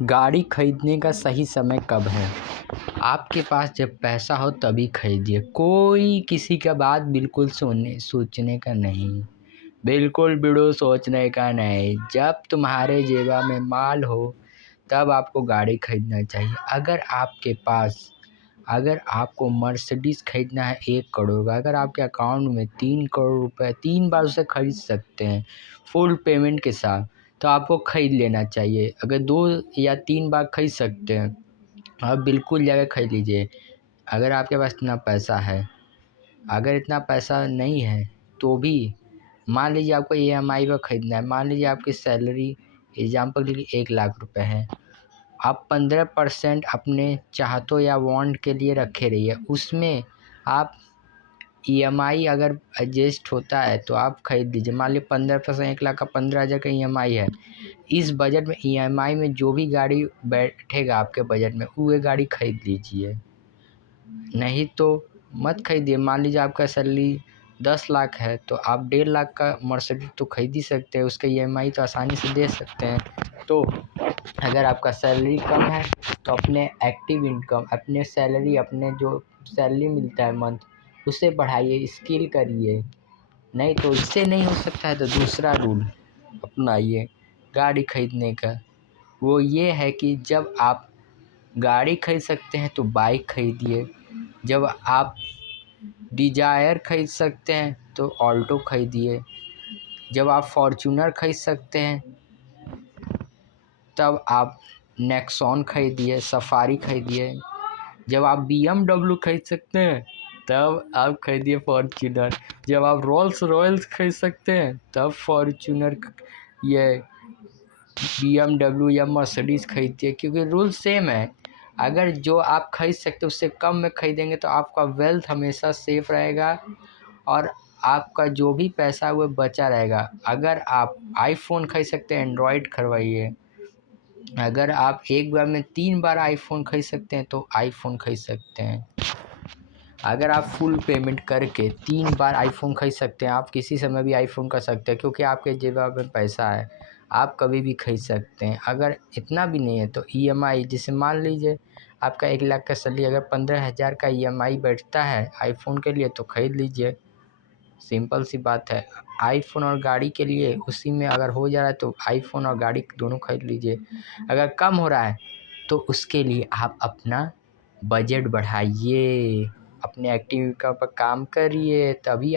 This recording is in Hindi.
गाड़ी खरीदने का सही समय कब है? आपके पास जब पैसा हो तभी खरीदिए। कोई किसी का बात बिल्कुल सोचने का नहीं। बिल्कुल भी सोचने का नहीं। जब तुम्हारे जेब में माल हो तब आपको गाड़ी खरीदना चाहिए। अगर आपको मर्सिडीज़ खरीदना है 1 करोड़ का, अगर आपके अकाउंट में 3 करोड़ रुपए 3 बार उसे खरीद सकते हैं फुल पेमेंट के साथ, तो आपको खरीद लेना चाहिए। अगर 2 या 3 बार खरीद सकते हैं, आप बिल्कुल जाकर खरीद लीजिए। अगर आपके पास इतना पैसा है, अगर इतना पैसा नहीं है तो भी मान लीजिए आपको ईएमआई पर खरीदना है। मान लीजिए आपकी सैलरी एग्जाम्पल के लिए 1 लाख रुपए है। आप 15% अपने चाहतों या वांट के लिए रखे रहिए। उसमें आप ईएमआई अगर एडजस्ट होता है तो आप खरीद लीजिए। मान लीजिए 15% 1 लाख का 15,000 का ईएमआई है। इस बजट में ईएमआई में जो भी गाड़ी बैठेगा आपके बजट में, वो गाड़ी खरीद लीजिए। नहीं तो मत खरीदिए। मान लीजिए आपका सैलरी 10 लाख है तो आप 1.5 लाख का मर्सिडीज तो खरीद ही सकते हैं। उसका ईएमआई तो आसानी से दे सकते हैं। तो अगर आपका सैलरी कम है तो अपने एक्टिव इनकम, अपने सैलरी, अपने जो सैलरी मिलता है मंथ, उसे बढ़ाइए, स्किल करिए। नहीं तो इससे नहीं हो सकता है तो दूसरा रूल अपनाइए गाड़ी खरीदने का। वो ये है कि जब आप गाड़ी खरीद सकते हैं तो बाइक खरीदिए। जब आप डिजायर खरीद सकते हैं तो ऑल्टो खरीदिए। जब आप फॉर्च्यूनर खरीद सकते हैं तब आप नेक्सॉन खरीदिए, सफारी खरीदिए। जब आप बीएमडब्ल्यू खरीद सकते हैं तब आप खरीदिए फॉर्च्यूनर। जब आप रोल्स रॉयल्स खरीद सकते हैं तब फॉर्च्यूनर ये बीएमडब्ल्यू या मर्सिडीज़ खरीदिए, क्योंकि रूल सेम है। अगर जो आप खरीद सकते हो उससे कम में खरीदेंगे तो आपका वेल्थ हमेशा सेफ रहेगा और आपका जो भी पैसा है वो बचा रहेगा। अगर आप आईफोन खरीद सकते हैं, एंड्रॉयड खरीदिए। अगर आप एक बार में 3 बार आईफोन खरीद सकते हैं तो आईफोन खरीद सकते हैं। अगर आप फुल पेमेंट करके 3 बार आईफोन खरीद सकते हैं, आप किसी समय भी आईफोन कर सकते हैं, क्योंकि आपके जेब में पैसा है, आप कभी भी खरीद सकते हैं। अगर इतना भी नहीं है तो ईएमआई, जैसे मान लीजिए आपका 1 लाख का सैलरी, अगर 15,000 का ईएमआई बैठता है आईफोन के लिए तो खरीद लीजिए। सिंपल सी बात है। आईफोन और गाड़ी के लिए उसी में अगर हो जा रहा है तो आईफोन और गाड़ी दोनों खरीद लीजिए। अगर कम हो रहा है तो उसके लिए आप अपना बजट बढ़ाइए, अपने एक्टिविटी पर काम करिए, तभी